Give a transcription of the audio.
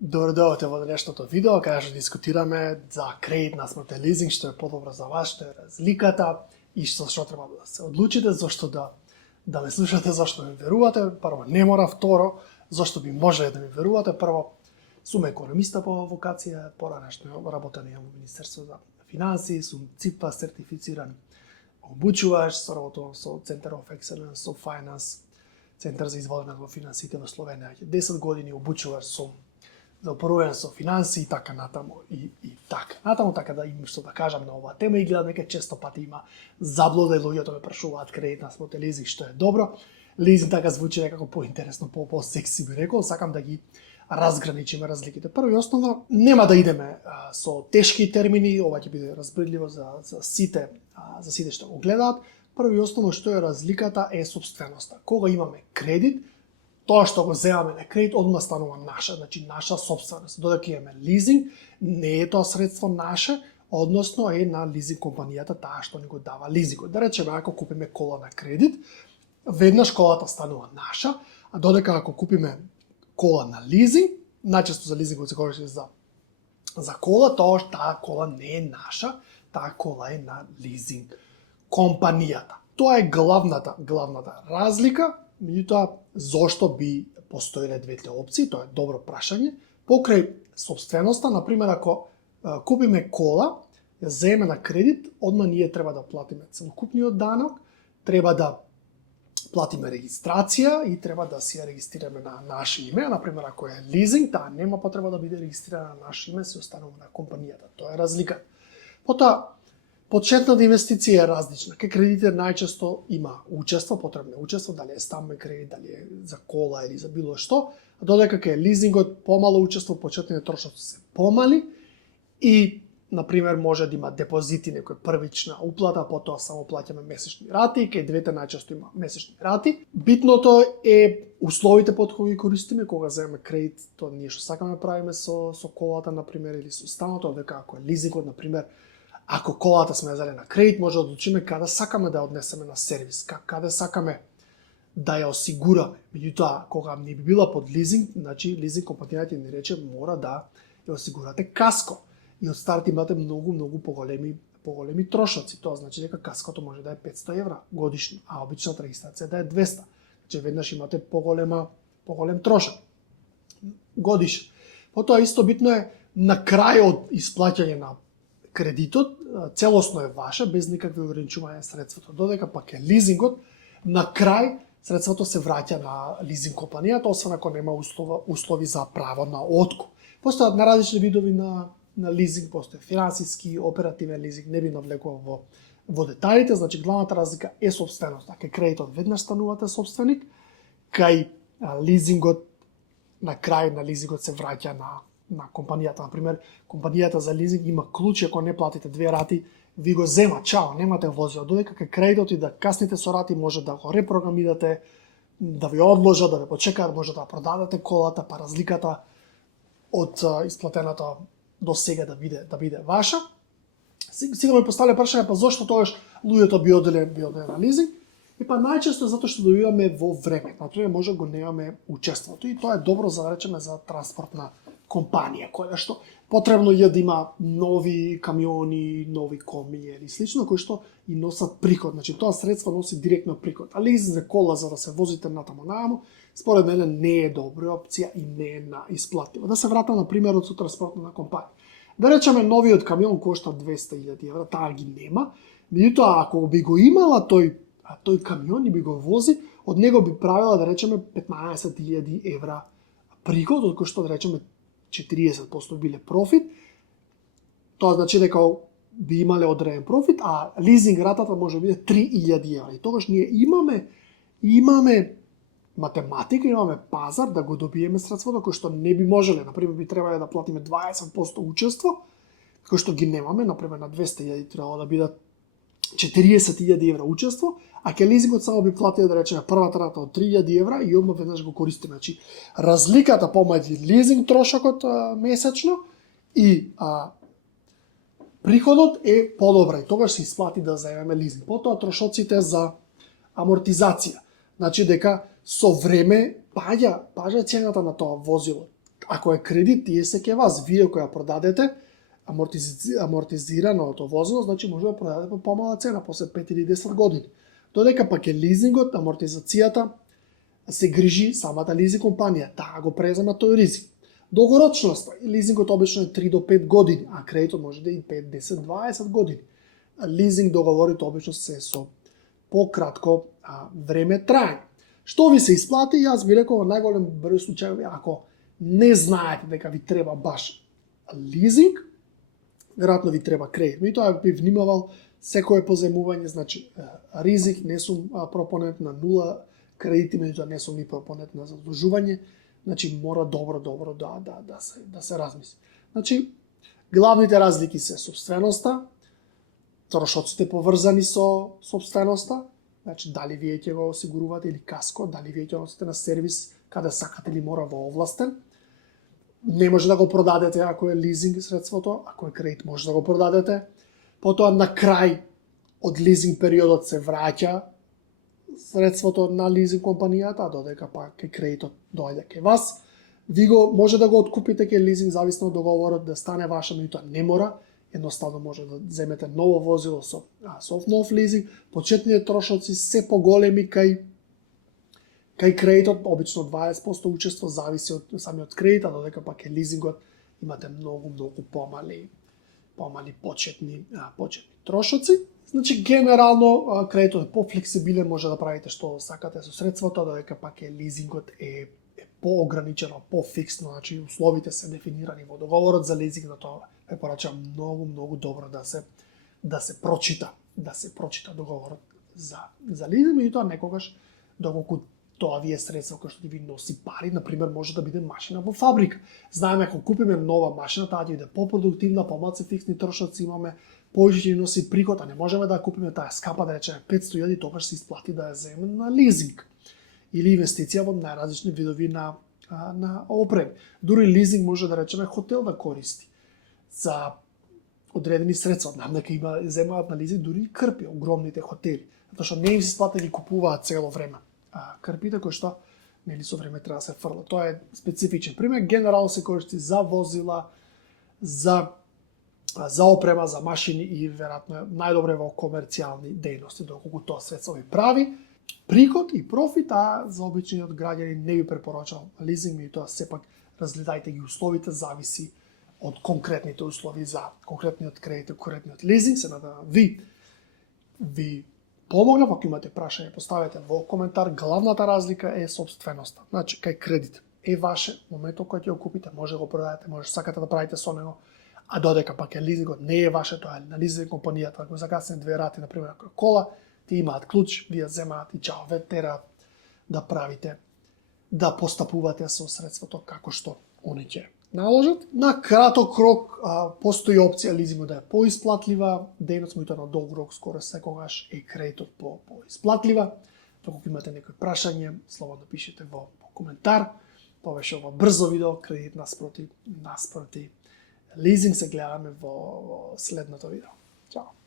Добро дојдовте во денешното видео, каде што дискутираме за кредит на смртен лизинг, што е подобро за вас, што е разликата и што треба да се одлучите, зашто да ме слушате, зашто ми верувате. Прво, не мора, второ, зашто би можеле да ми верувате. Прво, сум економиста по вокација, поранешно работам во Министерство за финансии, сум ЦИПА сертифициран обучуваш, соработувам со Center of Excellence of Finance, Центар за изводеност во финансите во Словенија. 10 години обучуваш сум за упоруване со финанси и така натаму и така натаму, така да имам што да кажам на оваа тема и гледам дека често пати има заблуда и луѓето ме прашуваат кредит на смртен лизинг, што е добро. Лизинг така звучи некако поинтересно, по-секси би рекол, сакам да ги разграничиме разликите. Прво и основно, нема да идеме со тешки термини, ова ќе биде разбридливо за сите што го гледаат. Прво и основно што е разликата е собственоста. Кога имаме кредит, тоа што го земаме на кредит одма станува наша, значи наша собственост. Додека имаме лизинг, не е тоа средство наше, односно е на лизинг компанијата таа што ни го дава лизингот. Да речеме, ако купиме кола на кредит, веднаш колата станува наша, а додека ако купиме кола на лизинг, најчесто за лизингот се користи за кола, таа кола не е наша, таа кола е на лизинг компанијата. Тоа е главната разлика. Меѓутоа, зошто би постоеле двете опции, тоа е добро прашање. Покрај собственоста, например, ако купиме кола, ја земеме на кредит, одма ние треба да платиме целокупниот данок, треба да платиме регистрација и треба да си ја регистрираме на наше име. Например, ако е лизинг, таа нема потреба да биде регистрирана на наше име, се останува на компанијата. Тоа е разлика. Потоа, почетната инвестиција е различна. Кај кредитите најчесто има учество, потребно учество, дали е стамбен кредит, дали е за кола или за било што, а додека кај лизингот помало учество, почетните трошоци се помали и, например, може да има депозити, некој првична уплата, потоа само плаќаме месечни рати, кај двете најчесто има месечни рати. Битното е условите под кои ги користиме, кога земеме кредит, тоа ние што сакаме да правиме со колата, например, или со станот, додека ако е лизингот, например, ако колата сме взели на кредит, може да одлучиме каде сакаме да ја однесеме на сервис, каде сакаме да ја осигураме. Меѓутоа, кога не би била под лизинг, значи лизинг компанијата ни рече мора да ја осигурате каско. И од старт имате многу поголеми трошоци. Тоа значи дека каското може да е 500 евра годишно, а обичната регистрација да е 200. Значи веднаш имате поголем трошок годишно. Потоа исто битно е на крај од исплаќање на кредитот, целосно е ваше, без никакви ограничувања средството. Додека пак е лизингот, на крај средството се враќа на лизинг компанијата, освен ако нема услови за право на откуп. Постојат на различни видови на лизинг, постои финансиски, оперативен лизинг, не би навлекувал во детајите, значи главната разлика е собственоста. Кај кредитот веднаш станувате собственик, кај лизингот, на крај на лизингот се враќа на компанијата. Например, компанијата за лизинг има клучи, ако не платите 2 рати, ви го зема, чао, немате возило. Додека кај кредитот и да каснете со рати, може да го репрограмирате, да ви одложат, да ве почекаат, може да продадете колата, па разликата од исплатената до сега да биде ваша. Сега ми поставиле прашање, па зошто тогаш луѓето би оделе на лизинг? И па најчесто затоа што добиваме во време. Например, може го немаме учеството и тоа е добро за да речеме за транспортна компанија, која што потребно е да има нови камиони, нови комби или слично, кои што и носат приход. Значи тоа средство носи директно приход. А лизинг за кола за да се возите натаму, според мене не е добра опција и не е исплатива. Да се вратам на примерот со транспортна компанија. Да речеме новиот камион кошта 200.000 евра, таа ги нема. Меѓутоа ако би го имала тој камион и би го вози, од него би правила да речеме 15.000 евра приход, од кој што да речеме 40% биле профит. Тоа значи дека би имале одреден профит, а лизинг ратата може да биде 3.000 евра. И тогаш ние имаме математика, имаме пазар да го добиеме средството кој што не би можеле. Например, би требале да платиме 20% учество, кој што ги немаме, например на 200.000 требало да бидат 40.000 евра учество, а ке лизингот само би платил да речеме првата рата од 3.000 евра и одма веднаш го користиме. Значи, разликата помеѓу лизинг трошокот месечно и приходот е подобра и тогаш се исплати да земеме лизинг. Потоа трошоците за амортизација. Значи дека со време паѓа цената на тоа возило. Ако е кредит, тие се ке вас, вие која продадете амортизираното возило, значи може да продадете по помала цена, после 5 или 10 години. Додека пак е лизингот, амортизацијата, се грижи самата лизинг компанија, таа го презема тој ризик. Долгорочноста, лизингот обично е 3 до 5 години, а кредитот може да е 5, 10, 20 години. Лизинг договорите обично се со пократко време траење. Што ви се исплати, јас би рекол во најголем број случаи, ако не знаете дека ви треба баш лизинг, веројатно ви треба кредит. Меѓутоа би внимавал секое позајмување, значи ризик, не сум пропонент на нула кредити, меѓутоа не сум ни пропонент на задолжување, значи мора добро да се размисли. Значи главните разлики се сопственоста, трошоците поврзани со сопственоста, значи дали вие ќе го осигурувате или каско, дали вие ќе носите на сервис каде сакате или мора во овластен. Не може да го продадете ако е лизинг средството, ако е кредит може да го продадете. Потоа на крај од лизинг периодот се враќа средството на лизинг компанијата, а додека пак кредитот доаѓа кај вас. Ви го може да го откупите кај лизинг зависно од договорот да стане ваше, меѓутоа не мора. Едноставно може да земете ново возило со нов лизинг. Почетните трошоци се поголеми кај кредитот, обично 20% учество зависи од самиот кредит, а додека пак е лизингот имате многу помали почетни трошоци. Значи генерално кредитот е пофлексибилен, може да правите што сакате со средството, додека пак е лизингот е поограничено, пофиксно, значи условите се дефинирани во договорот за лизинг, на тоа препорачам многу добро да се прочита договорот за лизинг, меѓутоа некогаш доколку тоа ви е средство кој што ви носи пари, например може да биде машина во фабрика. Знаеме ако купиме нова машина, таа ќе биде попродуктивна, помалку фиксни трошоци имаме, повеќе ќе носи приход, а не можеме да купиме таа скапа, да речеме 500.000, тогаш се исплати да ја земеме на лизинг или инвестиција во најразлични видови на опреми. Дури лизинг може да речеме хотел да користи за одредени средства. Знам дека земаат на лизинг дури и крпи, огромните хотели, затоа што не им се исплати да ги купуваат цело време. Крпите кои што нели со време треба да се фрлат. Тоа е специфичен пример. Генерално се користи за возила, за опрема, за машини и веројатно најдобре во комерцијални дејности, доколку тоа средство ви прави приход и профит, а за обичниот граѓанин не ви препорачал лизинг, и тоа сепак разгледајте ги условите, зависи од конкретните услови за конкретниот кредит и конкретниот лизинг. Се надевам ви помогна, ако имате прашање, поставете во коментар. Главната разлика е сопственоста. Значи, кај кредит е ваше, моментот кој ќе го купите, може да го продадете, може сакате да правите со него, а додека пак е лизингот не е ваше, тоа е на лизинг компанијата, ако закасне 2 рати, например, ако кола, ти имаат клуч, вие земаат и чао, ве тераат да правите, да постапувате со средството како што они ќе наложат. На краток рок постои опција лизингот да е поисплатлива дејност, меѓутоа на долг рок скоро секогаш е кредитот поисплатлива. Доколку имате некои прашање, слободно пишете во коментар. Тоа беше ова брзо видео, кредит наспроти лизинг. Се гледаме во следното видео. Чао!